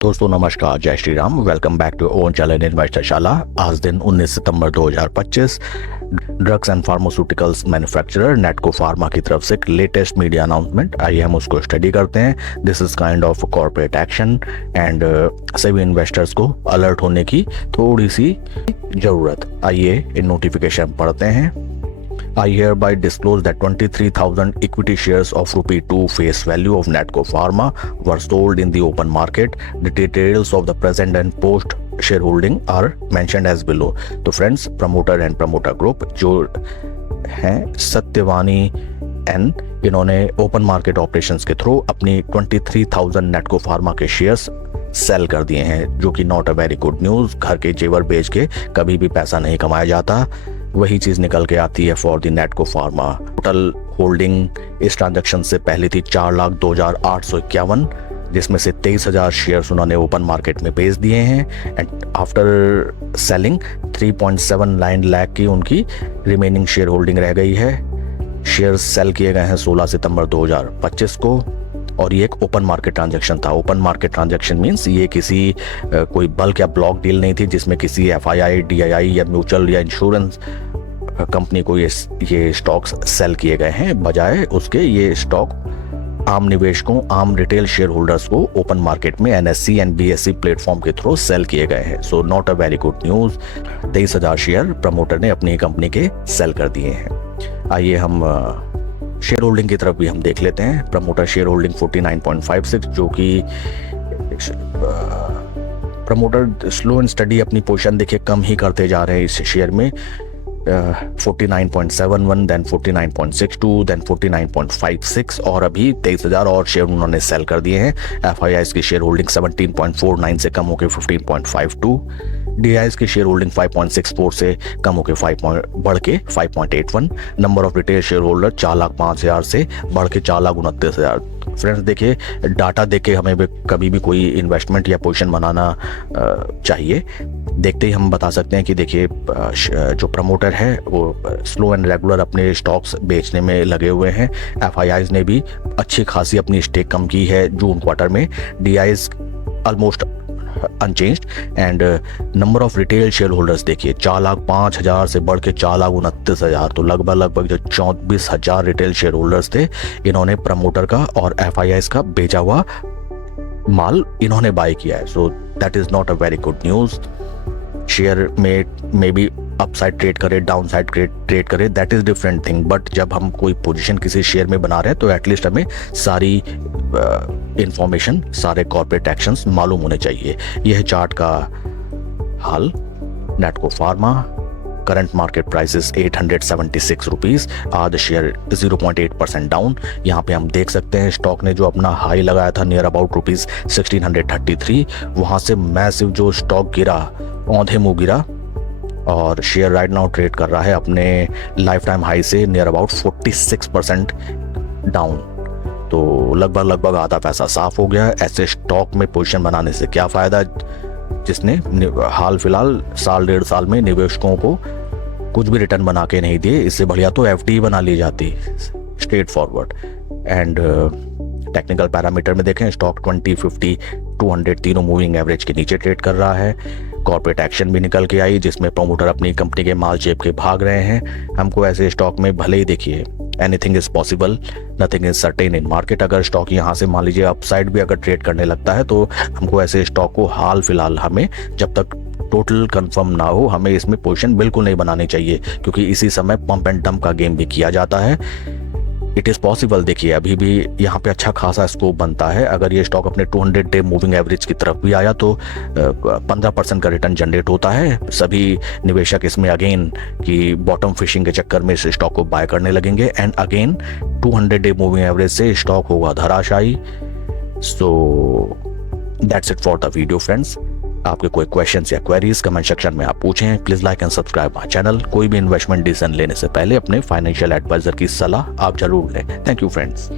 दोस्तों नमस्कार, जय Shri Ram. Welcome back to own channel इन्वेस्टरशाला। आज दिन 19 सितंबर 2025। Drugs and pharmaceuticals manufacturer Natco Pharma की तरफ से एक लेटेस्ट मीडिया अनाउंसमेंट, आइए हम उसको स्टडी करते हैं। This is kind of corporate action and सभी इन्वेस्टर्स को अलर्ट होने की थोड़ी सी जरूरत। आइए इन नोटिफिकेशन पढ़ते हैं। I hereby disclose that 23,000 equity shares of ₹2 face value of Natco Pharma were sold in the open market. The details of the present and post shareholding are mentioned as below. तो friends, promoter and promoter group जो हैं सत्यवानी N, इन्होंने open market operations के through अपनी 23,000 नेटको pharma के shares cell कर दिए हैं, जो कि not a very good news. घर के जेवर बेच के कभी भी पैसा नहीं कमाया जाता, वही चीज़ निकल के आती है for the नेटको pharma. Total holding इस ट्रांजैक्शन से पहले थी 4,02,851, जिसमें से 23,000 शेयर्स उन्होंने ओपन मार्केट में बेच दिए हैं। एंड आफ्टर सेलिंग 3.79 लाख की उनकी रिमेनिंग शेयर होल्डिंग रह गई है। शेयर्स सेल किए गए हैं 16 सितंबर 2025 को, और ये एक ओपन मार्केट ट्रांजैक्शन था। ओपन मार्केट ट्रांजैक्शन मींस ये किसी कोई बल्क या ब्लॉक डील नहीं थी, जिसमें किसी एफआईआई, डीआईआई या म्यूचुअल या इंश्योरेंस कंपनी को ये स्टॉक्स सेल किए गए हैं। बजाय उसके ये स्टॉक आम निवेशकों, आम रिटेल शेयर होल्डर्स को ओपन मार्केट में एनएससी एंड बीएससी प्लेटफॉर्म के थ्रू सेल किए गए हैं। So not a very good news. 23,000 share promoter ने अपनी कंपनी के सेल कर दिए हैं। आइए हम शेयर होल्डिंग की तरफ भी हम देख लेते हैं। प्रमोटर शेयर होल्डिंग 49.56, जो कि प्रमोटर स्लो एंड स्टडी अपनी पोजीशन देखिए कम ही करते जा रहे हैं इस शेयर में। 49.71, देन 49.62, देन 49.56, और अभी 23,000 और शेयर उन्होंने सेल कर दिए हैं। एफआईआई की शेयर होल्डिंग 17.49 से कम होकर 15.52, डीआईएस की शेयर होल्डिंग 5.64 से कम होकर बढ़ के 5.81। Number of retail share holder 4,05,000 से बढ़ के 4,29,000। फ्रेंड्स देखिए, डाटा देके हमें कभी भी कोई इन्वेस्टमेंट या पोजीशन बनाना चाहिए। देखते ही हम बता सकते हैं कि देखिए जो प्रमोटर है वो स्लो एंड रेगुलर अपने स्टॉक्स बेचने में लगे हुए हैं। एफआईआईज ने भी अच्छी खासी अपनी स्टेक कम की है जून क्वार्टर में। DIIs almost unchanged, and number of retail share holders देखिए 4,05,000 से बढ़ के 4,29,000, तो लगभग जो 24,000 रिटेल शेयर होल्डर्स थे, इन्होंने प्रमोटर का और एफआईआईज का बेचा हुआ माल इन्होंने बाय किया है। So that is not a very good news. Share में भी अपसाइड ट्रेड करे, डाउन साइड ट्रेड करे, that is different thing. But जब हम कोई पोजीशन किसी शेयर में बना रहे हैं तो एटलीस्ट हमें सारी इंफॉर्मेशन, सारे कॉर्पोरेट एक्शंस मालूम होने चाहिए। यह चार्ट का हाल Natco Pharma. Current market price 876 rupees. आज शेयर 0.8% डाउन। यहाँ पे हम देख सकते हैं स्टॉक ने जो अपना हाई लगाया था नियर अबाउट ₹1633, वहाँ से मैसिव जो स्टॉक गिरा, औंधे मुँह गिरा, और शेयर राइट नाउ ट्रेड कर रहा है अपने लाइफ टाइम हाई से नियर अबाउट 46% डाउन। तो लगभग आधा पैसा साफ हो गया। ऐसे स्टॉक में पोजीशन बनाने से क्या फ़ायदा, जिसने हाल फिलहाल साल डेढ़ साल में निवेशकों को कुछ भी रिटर्न बना के नहीं दिए। इससे बढ़िया तो एफडी बना ली जाती, straight forward. And technical parameter में देखें, स्टॉक 20, 50, 200 तीनों मूविंग एवरेज के नीचे ट्रेड कर रहा है। कॉर्पोरेट एक्शन भी निकल के आई, जिसमें प्रमोटर अपनी कंपनी के माल जेब के भाग रहे हैं। हमको ऐसे स्टॉक में भले ही देखिए anything is possible, nothing is certain in market. अगर स्टॉक यहाँ से मान लीजिए अपसाइड भी अगर ट्रेड करने लगता है, तो हमको ऐसे स्टॉक को हाल फिलहाल, हमें जब तक टोटल कंफर्म ना हो, हमें इसमें पोजीशन बिल्कुल नहीं बनानी चाहिए, क्योंकि इसी समय पंप एंड डंप का गेम भी किया जाता है। इट इज़ पॉसिबल, देखिए अभी भी यहाँ पे अच्छा खासा स्कोप बनता है। अगर ये स्टॉक अपने 200 डे मूविंग एवरेज की तरफ भी आया तो 15% का रिटर्न जनरेट होता है। सभी निवेशक इसमें अगेन कि बॉटम फिशिंग के चक्कर में इस स्टॉक को बाय करने लगेंगे, and again 200 day moving average से स्टॉक होगा धराशायी। So that's it for the video friends. आपके कोई क्वेश्चंस या क्वेरीज कमेंट सेक्शन में आप पूछें। Please like and subscribe my channel. कोई भी इन्वेस्टमेंट डिसीजन लेने से पहले अपने फाइनेंशियल एडवाइजर की सलाह आप जरूर लें। Thank you friends.